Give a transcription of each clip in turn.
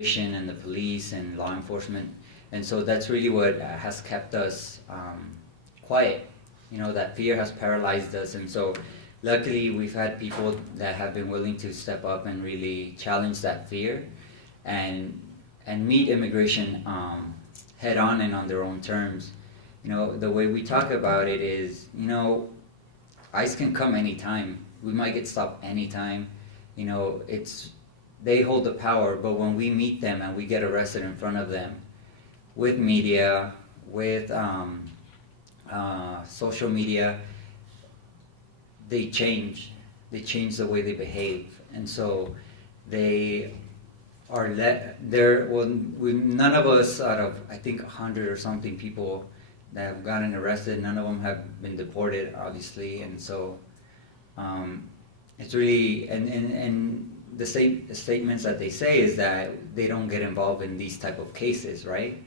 and the police and law enforcement. And so that's really what has kept us quiet. You know, that fear has paralyzed us. And so luckily we've had people that have been willing to step up and really challenge that fear and meet immigration head on and on their own terms. You know, the way we talk about it is, you know, ICE can come anytime. We might get stopped anytime. You know, they hold the power, but when we meet them and we get arrested in front of them, with media, with social media, they change. They change the way they behave, and so they are none of us out of, I think, 100 or something people that have gotten arrested, none of them have been deported, obviously, and so it's really, and the statements that they say is that they don't get involved in these type of cases, right?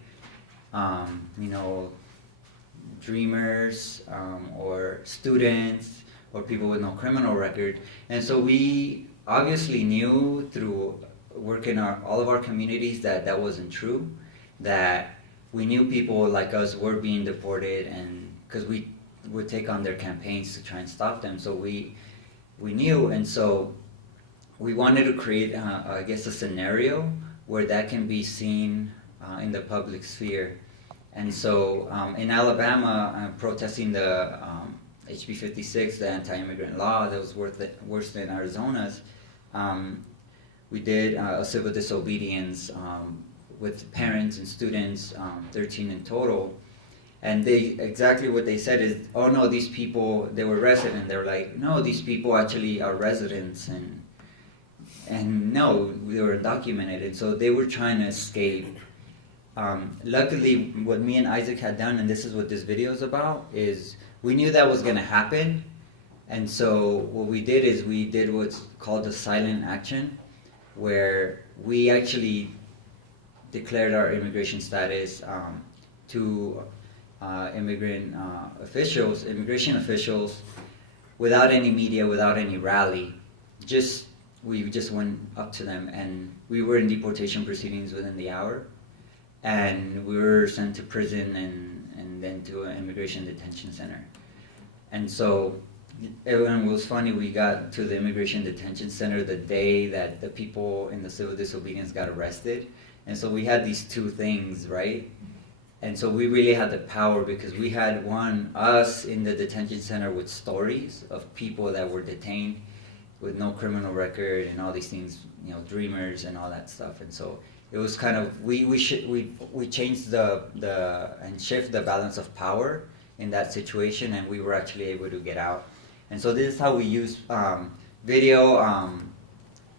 You know, dreamers, or students, or people with no criminal record. And so we obviously knew through work in all of our communities that wasn't true, that we knew people like us were being deported, and because we would take on their campaigns to try and stop them. So we knew, and so we wanted to create, I guess, a scenario where that can be seen in the public sphere. And so in Alabama, protesting the HB 56, the anti-immigrant law that was worse than Arizona's, we did a civil disobedience with parents and students, 13 in total. And exactly what they said is, oh no, these people, they were residents. They were like, no, these people actually are residents, and no, they were undocumented. And so they were trying to escape. Luckily, what me and Isaac had done, and this is what this video is about, is we knew that was going to happen. And so what we did is we did what's called a silent action, where we actually declared our immigration status to immigration officials, without any media, without any rally. We just went up to them, and we were in deportation proceedings within the hour, and we were sent to prison and then to an immigration detention center. And so it was funny, we got to the immigration detention center the day that the people in the civil disobedience got arrested. And so we had these two things, right? And so we really had the power, because we had us in the detention center with stories of people that were detained with no criminal record and all these things, you know, dreamers and all that stuff. And so it was kind of, we changed and shift the balance of power in that situation, and we were actually able to get out. And so this is how we use video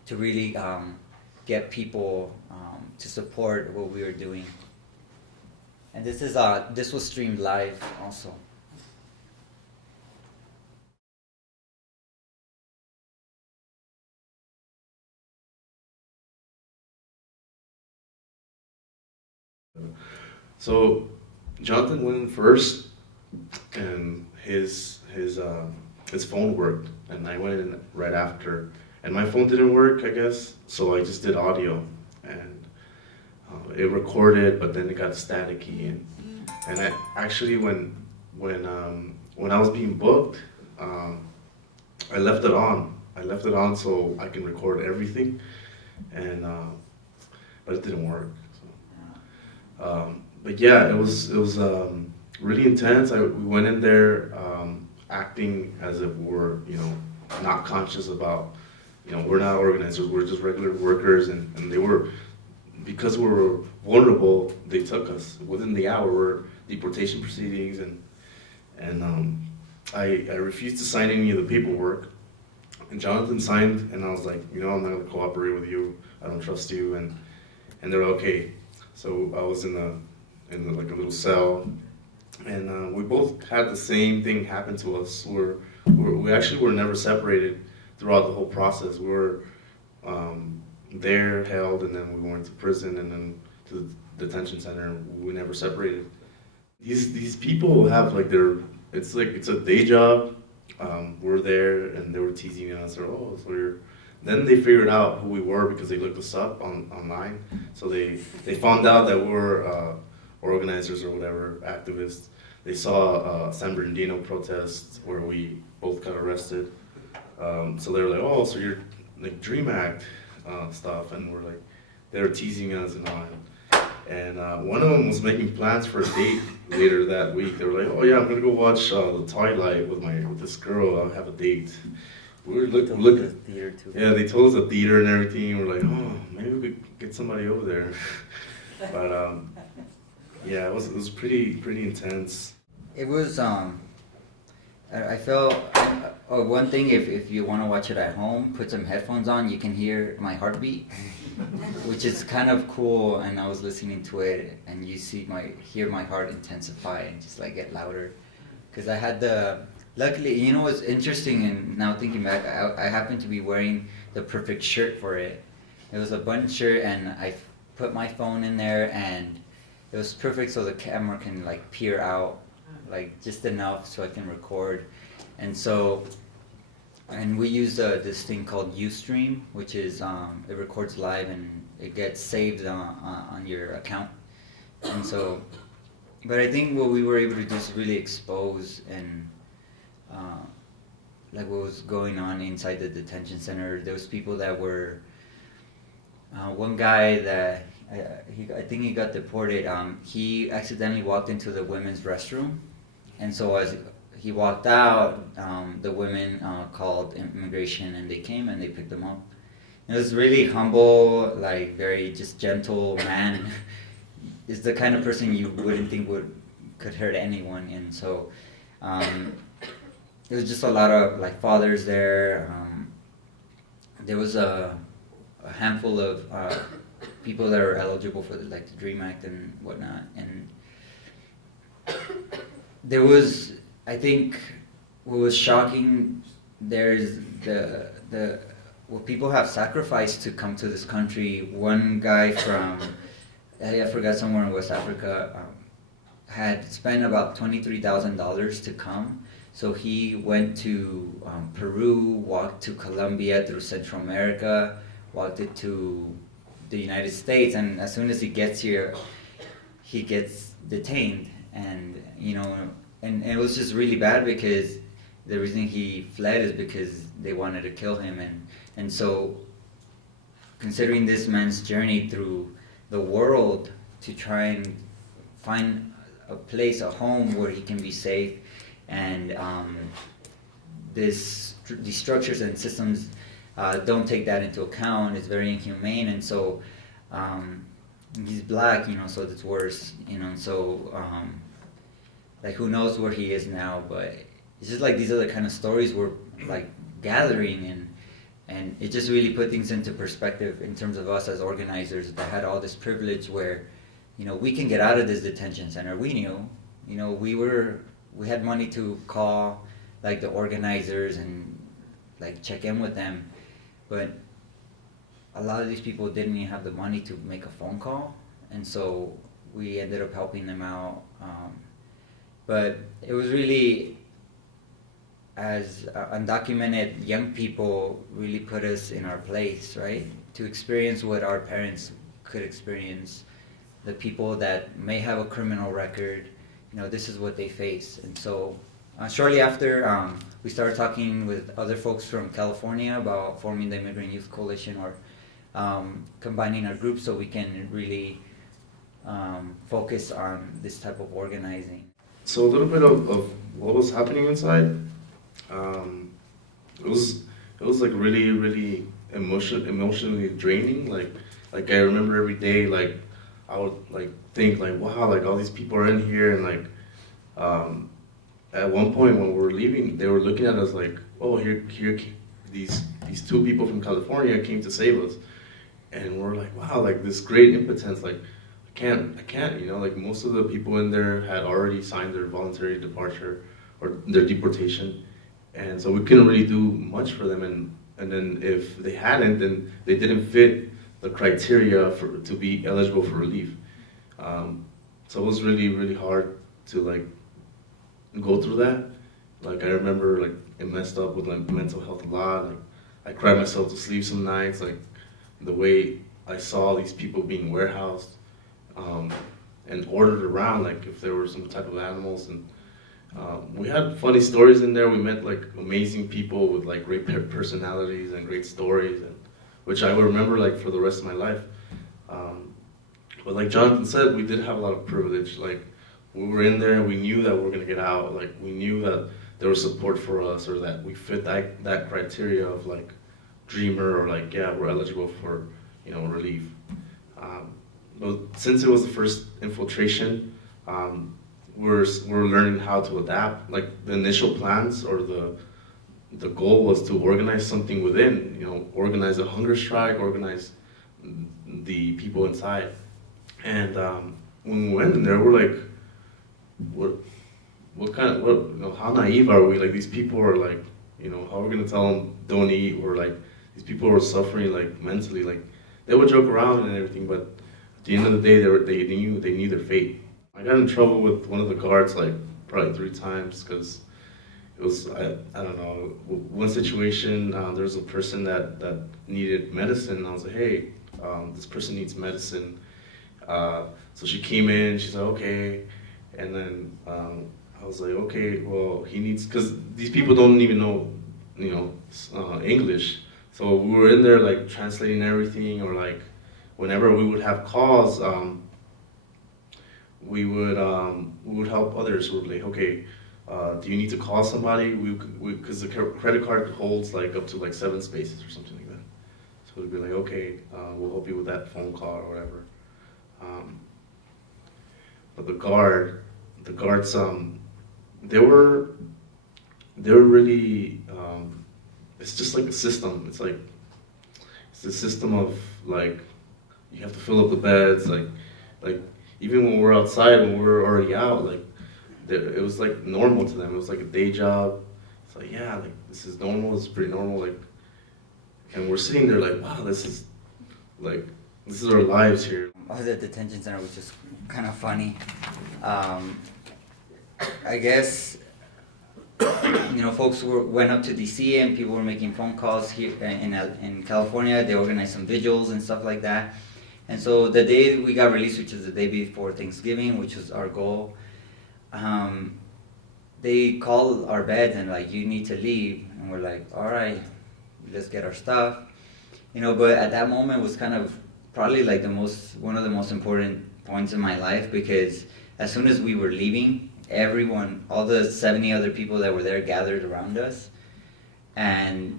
to really get people to support what we were doing. And this was streamed live also. So Jonathan went in first, and his phone worked, and I went in right after, and my phone didn't work, I guess, so I just did audio, and it recorded, but then it got staticky, and I actually when I was being booked, I left it on. I left it on so I can record everything, and but it didn't work. So. But yeah, it was really intense. We went in there acting as if we're, you know, not conscious about, you know, we're not organizers, we're just regular workers, and they were, because we were vulnerable, they took us. Within the hour, we're deportation proceedings, and I refused to sign any of the paperwork, and Jonathan signed, and I was like, you know, I'm not gonna cooperate with you, I don't trust you, and they're okay. So I was in like a little cell, and we both had the same thing happen to us. We actually were never separated throughout the whole process. We were there, held, and then we went to prison, and then to the detention center. We never separated. These people have like it's a day job. We're there, and they were teasing us, or, oh, so you're then they figured out who we were because they looked us up online. So they found out that we were organizers or whatever, activists. They saw San Bernardino protests where we both got arrested. So they were like, oh, so you're like Dream Act stuff, and we're like, they were teasing us and all. And one of them was making plans for a date later that week. They were like, oh yeah, I'm gonna go watch the Twilight with this girl. I'll have a date. We were looking. The theater too. Yeah, they told us the theater and everything. We're like, oh, maybe we could get somebody over there. But yeah, it was pretty intense. It was I felt one thing, if you want to watch it at home, put some headphones on, you can hear my heartbeat, which is kind of cool. And I was listening to it, and you hear my heart intensify and just like get louder, because I had luckily, you know what's interesting, and now thinking back, I happened to be wearing the perfect shirt for it. It was a button shirt, and I put my phone in there, and it was perfect so the camera can like peer out, like just enough so I can record. And we use this thing called Ustream, which is it records live and it gets saved on your account. And so, but I think what we were able to do is really expose and like what was going on inside the detention center. There was people that were one guy that I think he got deported. He accidentally walked into the women's restroom, and so as he walked out, the women called immigration, and they came and they picked him up. It was really humble, like very just gentle man. Is the kind of person you wouldn't think could hurt anyone, and so there was just a lot of like fathers there. There was a handful of people that are eligible for the Dream Act and whatnot, and there was, I think, what was shocking. There's what people have sacrificed to come to this country. One guy from I forgot, somewhere in West Africa had spent about $23,000 to come. So he went to Peru, walked to Colombia, through Central America, walked it to the United States, and as soon as he gets here, he gets detained. And and it was just really bad, because the reason he fled is because they wanted to kill him. And so, considering this man's journey through the world to try and find a place, a home where he can be safe, and these structures and systems don't take that into account. It's very inhumane, and so he's black, so it's worse, and so like who knows where he is now. But it's just like these are the kind of stories we're like gathering, and it just really put things into perspective in terms of us as organizers that had all this privilege where we can get out of this detention center. We knew, we had money to call like the organizers and like check in with them, but a lot of these people didn't even have the money to make a phone call, and so we ended up helping them out. But it was really, as undocumented young people, really put us in our place, right? To experience what our parents could experience. The people that may have a criminal record, this is what they face. And so shortly after, we started talking with other folks from California about forming the Immigrant Youth Coalition, or combining our groups so we can really focus on this type of organizing. So a little bit of what was happening inside. It was like really emotionally draining. Like I remember every day, like I would like think like, wow, like all these people are in here, and like at one point when we were leaving, they were looking at us like, oh, here these two people from California came to save us, and we're like, wow, like this great impotence, like I can't, like most of the people in there had already signed their voluntary departure or their deportation, and so we couldn't really do much for them, and then if they hadn't, then they didn't fit the criteria to be eligible for relief. So it was really hard to like go through that. Like I remember like it messed up with like mental health a lot. Like I cried myself to sleep some nights, like the way I saw these people being warehoused and ordered around, like if there were some type of animals. And we had funny stories in there. We met like amazing people with like great personalities and great stories, and which I will remember like for the rest of my life. But like Jonathan said, we did have a lot of privilege. Like we were in there and we knew that we were gonna get out. Like we knew that there was support for us, or that we fit that criteria of like dreamer, or like, yeah, we're eligible for, relief. But since it was the first infiltration, we're learning how to adapt. Like the initial plans, or the goal was to organize something within, organize a hunger strike, organize the people inside. And when we went in there, we're like, how naive are we? Like these people are like, how are we gonna tell them don't eat? Or like these people are suffering like mentally. Like they would joke around and everything, but at the end of the day, they knew their fate. I got in trouble with one of the guards like probably 3 times because it was, I don't know, one situation, there was a person that needed medicine, and I was like, hey, this person needs medicine. So she came in, she's like, okay, and then I was like, okay, well, he needs, because these people don't even know, English. So we were in there like translating everything, or like whenever we would have calls, we would help others. We would be like, okay, do you need to call somebody? Because the credit card holds like up to like 7 spaces or something like that. So we'd be like, okay, we'll help you with that phone call or whatever. But the guards, they were really, it's just like a system. It's a system of like, you have to fill up the beds, like even when we're outside, when we're already out, like it was like normal to them. It was like a day job. It's like, yeah, like this is normal. This is pretty normal. Like, and we're sitting there like, wow, this is our lives here. The detention center was just kind of funny. I guess folks went up to DC, and people were making phone calls here in California. They organized some vigils and stuff like that. And so the day we got released, which is the day before Thanksgiving, which was our goal, they called our beds and like, you need to leave. And we're like, all right, let's get our stuff. But at that moment was kind of probably like one of the most important points in my life, because as soon as we were leaving, everyone, all the 70 other people that were there gathered around us, and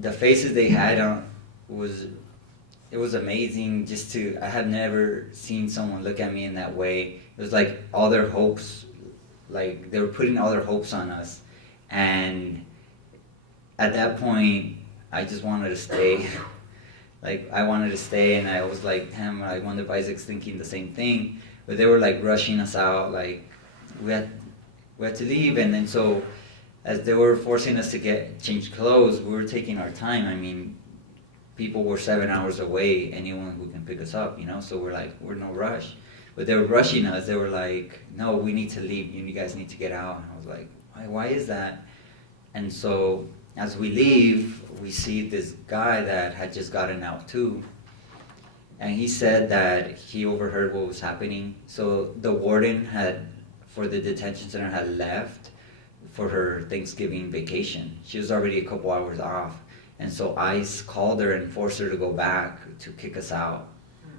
the faces they had it was amazing. I had never seen someone look at me in that way. It was like all their hopes, like they were putting all their hopes on us. And at that point, I just wanted to stay. Like I wanted to stay, and I was like, damn, I wonder if Isaac's thinking the same thing. But they were like rushing us out, like we had to leave. And then so as they were forcing us to change clothes, we were taking our time. I mean, people were 7 hours away, anyone who can pick us up, so we're like, we're no rush. But they were rushing us. They were like, no, we need to leave, you guys need to get out. And I was like, why is that? And so as we leave, we see this guy that had just gotten out too, and he said that he overheard what was happening. So the warden for the detention center had left for her Thanksgiving vacation. She was already a couple hours off. And so ICE called her and forced her to go back to kick us out,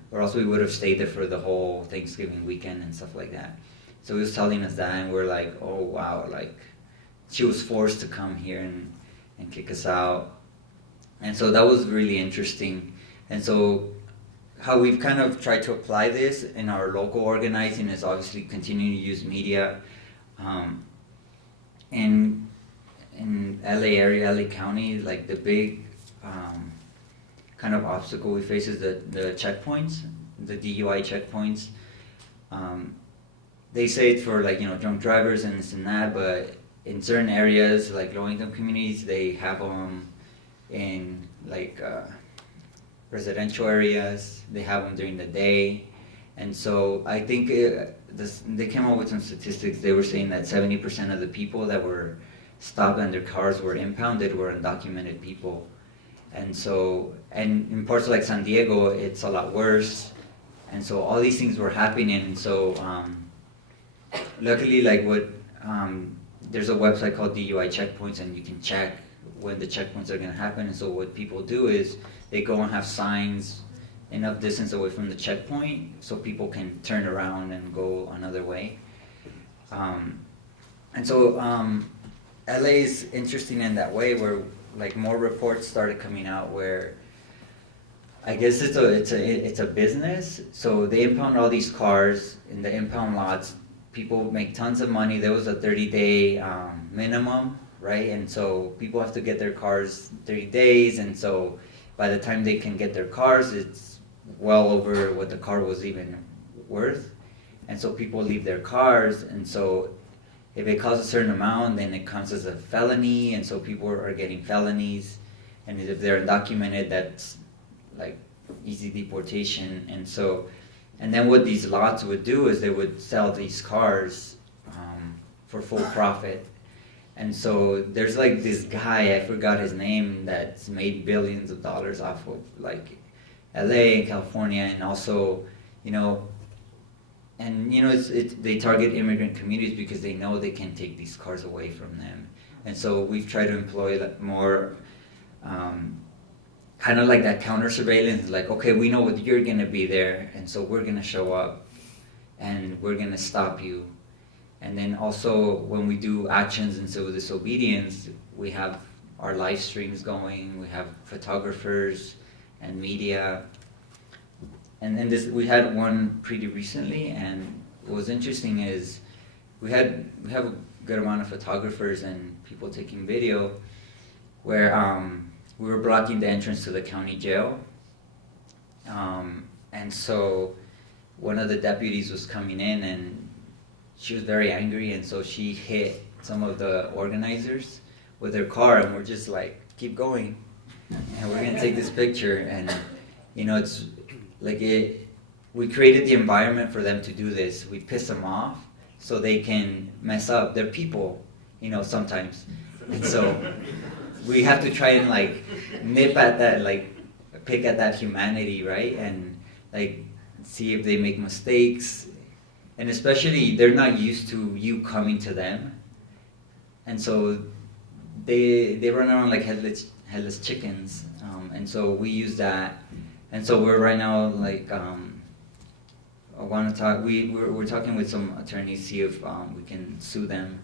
or else we would have stayed there for the whole Thanksgiving weekend and stuff like that. So he was telling us that, and we're like, oh wow, like she was forced to come here and kick us out. And so that was really interesting. And so how we've kind of tried to apply this in our local organizing is obviously continuing to use media. In LA area, LA County, like the big kind of obstacle we face is the checkpoints, the DUI checkpoints. They say it's for like, drunk drivers and this and that, but in certain areas, like low-income communities, they have them in like residential areas. They have them during the day. And so I think they came up with some statistics. They were saying that 70% of the people that were stopped and their cars were impounded were undocumented people. and so, and in parts like San Diego, it's a lot worse. And so all these things were happening. And so luckily, like there's a website called DUI Checkpoints, and you can check when the checkpoints are going to happen. And so what people do is they go and have signs enough distance away from the checkpoint so people can turn around and go another way. And so LA is interesting in that way, where like more reports started coming out where I guess it's a business. So they impound all these cars in the impound lots. People make tons of money. There was a 30-day minimum, right? And so people have to get their cars 30 days, and so by the time they can get their cars, it's well over what the car was even worth. And so people leave their cars, and so if it costs a certain amount, then it counts as a felony, and so people are getting felonies. And if they're undocumented, that's like easy deportation. And so, and then what these lots would do is they would sell these cars for full profit. And so there's like this guy, I forgot his name, that's made billions of dollars off of like LA and California, and also, you know, and you know, they target immigrant communities because they know they can take these cars away from them. And so we've tried to employ more kind of like that counter surveillance, like, okay, we know what you're gonna be there, and so we're gonna show up and we're gonna stop you. And then also when we do actions in civil disobedience, we have our live streams going, we have photographers and media. And then we had one pretty recently, and what was interesting is we have a good amount of photographers and people taking video, where we were blocking the entrance to the county jail. And so one of the deputies was coming in, and she was very angry, and so she hit some of the organizers with her car, and we're just like, keep going, and we're gonna take this picture. And you know, it's like we created the environment for them to do this. We piss them off so they can mess up. They're people, you know, sometimes. And so we have to try and like nip at that, like pick at that humanity, right? And like see if they make mistakes. And especially they're not used to you coming to them. And so they run around like headless chickens. And so we use that. And so we're right now like I want to talk. We're talking with some attorneys, see if we can sue them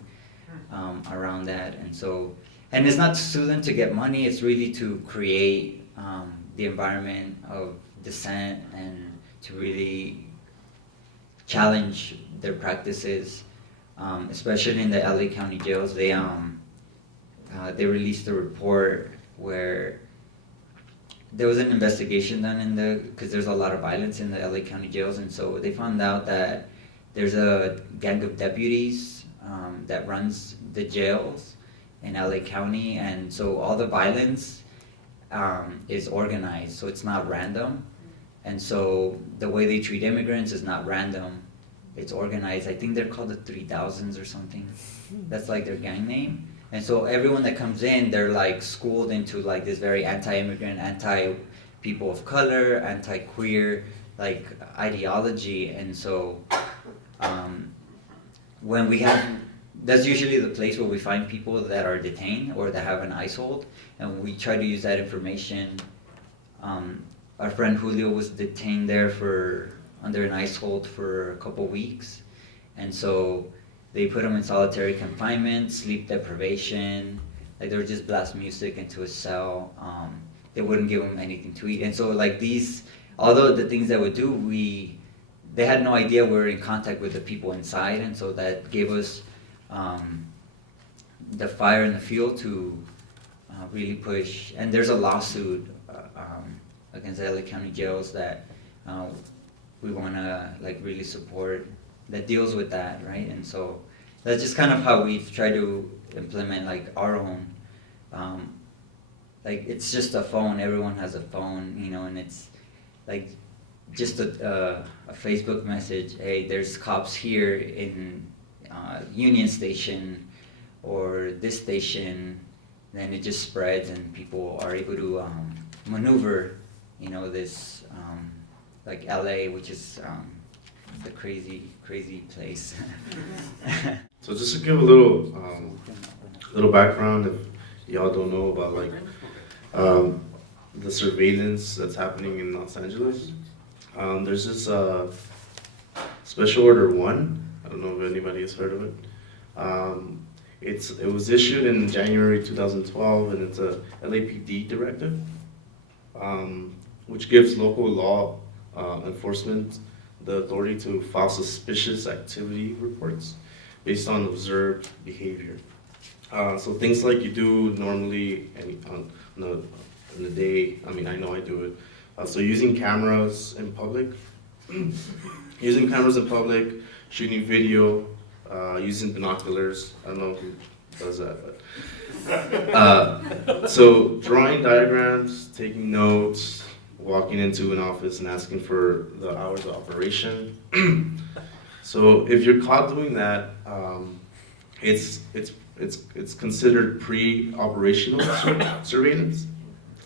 around that. And so, and it's not to sue them to get money. It's really to create the environment of dissent and to really challenge their practices, especially in the LA County jails. They released a report where there was an investigation done because there's a lot of violence in the LA County jails, and so they found out that there's a gang of deputies that runs the jails in LA County, and so all the violence is organized, so it's not random. And so the way they treat immigrants is not random, it's organized. I think they're called the 3000s or something. That's like their gang name. And so everyone that comes in, they're like schooled into like this very anti-immigrant, anti-people of color, anti-queer like ideology. And so when we have, that's usually the place where we find people that are detained or that have an ICE hold, and we try to use that information. Our friend Julio was detained there under an ICE hold for a couple weeks, and so they put him in solitary confinement, sleep deprivation, like they would just blast music into a cell. They wouldn't give him anything to eat. And so like although the things that would do, they had no idea we were in contact with the people inside, and so that gave us the fire and the fuel to really push. And there's a lawsuit against the LA County jails that we want to like really support, that deals with that, right? And so that's just kind of how we've tried to implement like our own, like it's just a phone, everyone has a phone, you know, and it's like just a Facebook message, hey, there's cops here in Union Station or this station, then it just spreads and people are able to maneuver, this like LA, which is the crazy place. So just to give a little background, if y'all don't know about like the surveillance that's happening in Los Angeles, there's this Special Order 1. I don't know if anybody has heard of it. It was issued in January 2012, and it's a LAPD directive, which gives local law enforcement the authority to file suspicious activity reports based on observed behavior. So things like you do normally in the day. I mean, I know I do it. So using cameras in public, shooting video, using binoculars. I don't know who does that, but so drawing diagrams, taking notes, walking into an office and asking for the hours of operation. So if you're caught doing that, it's considered pre-operational surveillance.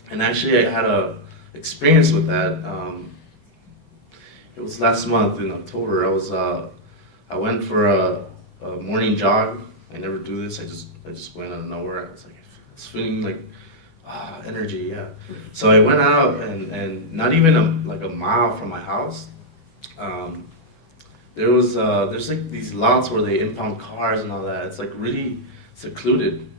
And actually, I had a experience with that. It was last month in October. I went for a morning jog. I never do this. I just went out of nowhere. I was feeling like energy, yeah. So I went out and not even like a mile from my house, there's like these lots where they impound cars and all that. It's like really secluded.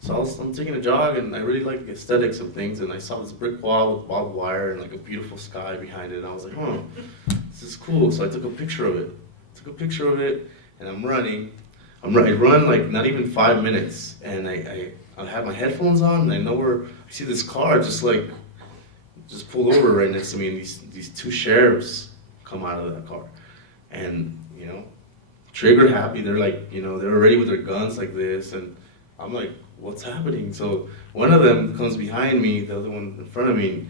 So I'm taking a jog and I really like the aesthetics of things, and I saw this brick wall with barbed wire and like a beautiful sky behind it, and I was like, oh, this is cool. So I took a picture of it. And I'm running. I run like not even 5 minutes, and I have my headphones on, and I know where I see this car just pulled over right next to me, and these two sheriffs come out of that car, and trigger happy. They're like, they're already with their guns like this, and I'm like, what's happening? So one of them comes behind me, the other one in front of me.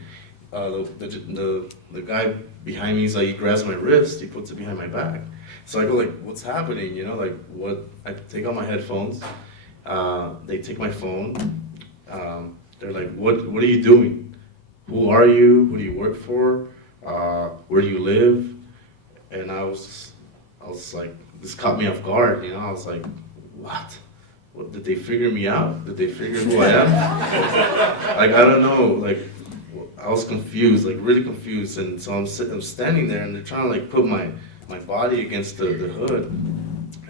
The guy behind me, he grabs my wrist, he puts it behind my back. So I go like, what's happening? Like what? I take out my headphones. They take my phone. They're like, what are you doing? Who are you? Who do you work for? Where do you live? And I was like, this caught me off guard. I was like, what? What, did they figure me out? Did they figure who I am? Like, I don't know. Like, I was confused, like really confused. And so I'm standing there, and they're trying to like put my body against the hood.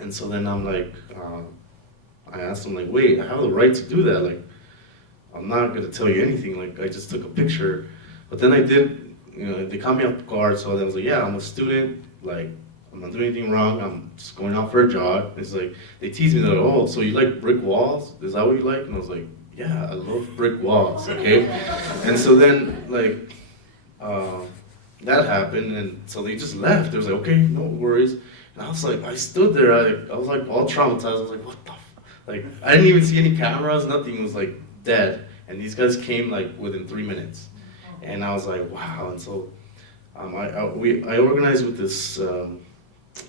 And so then I'm like, I asked them like, wait, I have the right to do that. Like, I'm not gonna tell you anything. Like, I just took a picture. But then I did, they caught me off guard. So I was like, yeah, I'm a student. Like, I'm not doing anything wrong. I'm just going out for a jog. It's like, they tease me, they're like, oh, so you like brick walls? Is that what you like? And I was like, yeah, I love brick walls, okay? And so then, like, that happened, and so they just left. They was like, okay, no worries. And I was like, I stood there, I was like all traumatized. I was like, what the like, I didn't even see any cameras, nothing. It was like dead. And these guys came like within 3 minutes. And I was like, wow. And so I organized with this,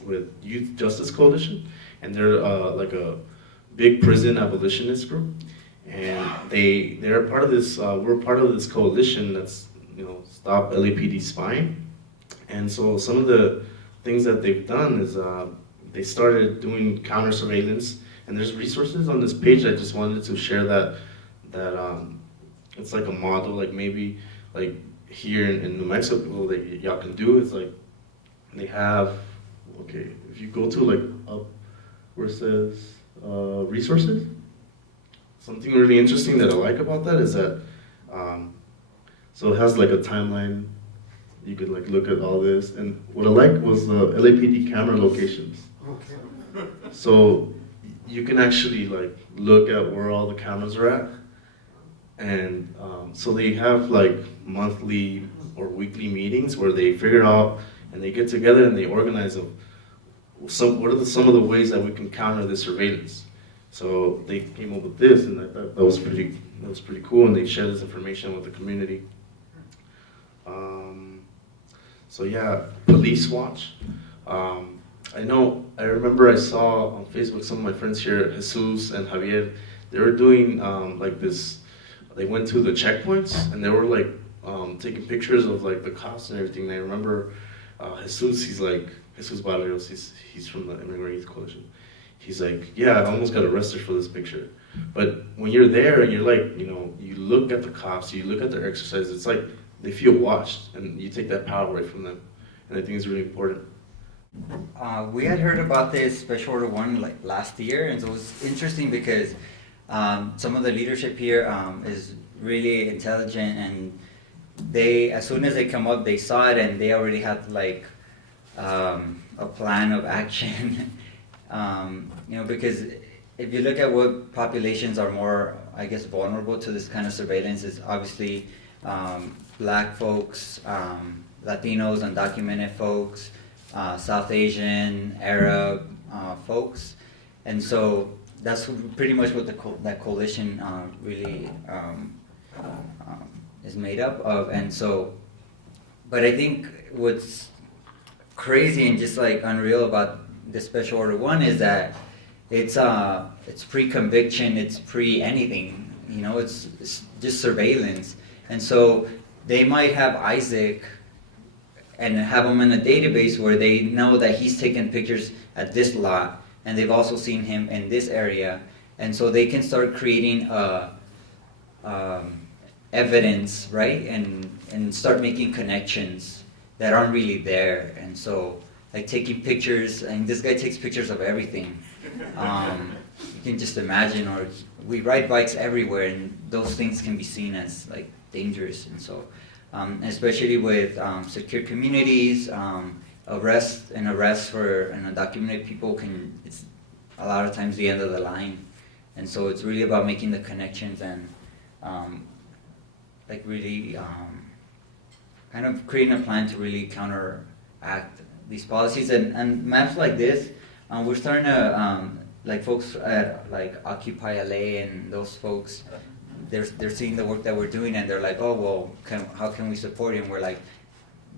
with Youth Justice Coalition, and they're like a big prison abolitionist group. And they're part of this, we're part of this coalition that's, Stop LAPD Spying. And so some of the things that they've done is they started doing counter surveillance, and there's resources on this page. I just wanted to share that it's like a model, like maybe like here in New Mexico that y'all can do. It's like they have, okay, if you go to like up where it says resources, something really interesting that I like about that is that so it has like a timeline. You could like look at all this, and what I liked was the LAPD camera locations. Okay. So you can actually like look at where all the cameras are at, and so they have like monthly or weekly meetings where they figure out and they get together and they organize what are some of the ways that we can counter this surveillance. So they came up with this, and I thought that was pretty cool, and they shared this information with the community. So yeah, Police Watch. I remember I saw on Facebook some of my friends here, Jesus and Javier, they were doing like this they went to the checkpoints and they were like taking pictures of like the cops and everything. And I remember Jesus Barrios, he's from the Immigrant Youth Coalition. He's like, yeah, I almost got arrested for this picture. But when you're there and you're like, you look at the cops, you look at their exercise, it's like they feel watched and you take that power away from them. And I think it's really important. We had heard about this Special Order 1 like last year, and so it was interesting because some of the leadership here is really intelligent, and they, as soon as they come up, they saw it and they already had like a plan of action. Because if you look at what populations are more, I guess, vulnerable to this kind of surveillance, is obviously Black folks, Latinos, undocumented folks, South Asian, Arab folks, and so that's pretty much what that coalition really is made up of. And so, but I think what's crazy and just like unreal about the Special Order 1 is that it's pre-conviction, it's pre-anything, it's just surveillance. And so they might have Isaac and have him in a database where they know that he's taken pictures at this lot, and they've also seen him in this area, and so they can start creating evidence, right, and start making connections that aren't really there. And so, like taking pictures, and this guy takes pictures of everything. You can just imagine, or we ride bikes everywhere, and those things can be seen as like dangerous. And so, especially with secure communities, arrests for undocumented people it's a lot of times the end of the line. And so it's really about making the connections and like really kind of creating a plan to really counteract these policies. And maps like this, we're starting to like folks at like Occupy LA and those folks, they're seeing the work that we're doing, and they're like, oh well, how can we support you? And we're like,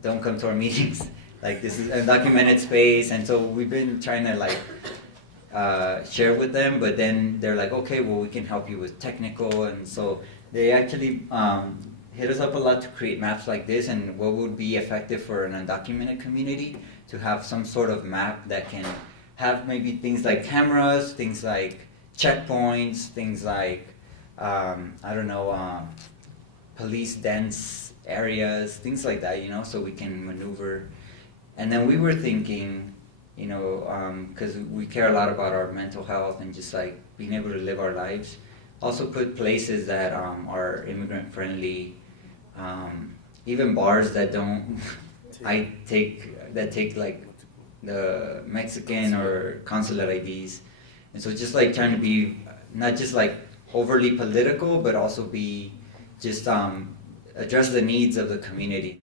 don't come to our meetings. Like, this is a documented space. And so we've been trying to like share with them, but then they're like, okay, well, we can help you with technical. And so they actually hit us up a lot to create maps like this, and what would be effective for an undocumented community to have some sort of map that can have maybe things like cameras, things like checkpoints, things like police dense areas, things like that, so we can maneuver. And then we were thinking, because we care a lot about our mental health and just like being able to live our lives, also put places that are immigrant friendly, even bars that don't, take like the Mexican or consulate IDs. And so just like trying to be not just like overly political, but also be just address the needs of the community.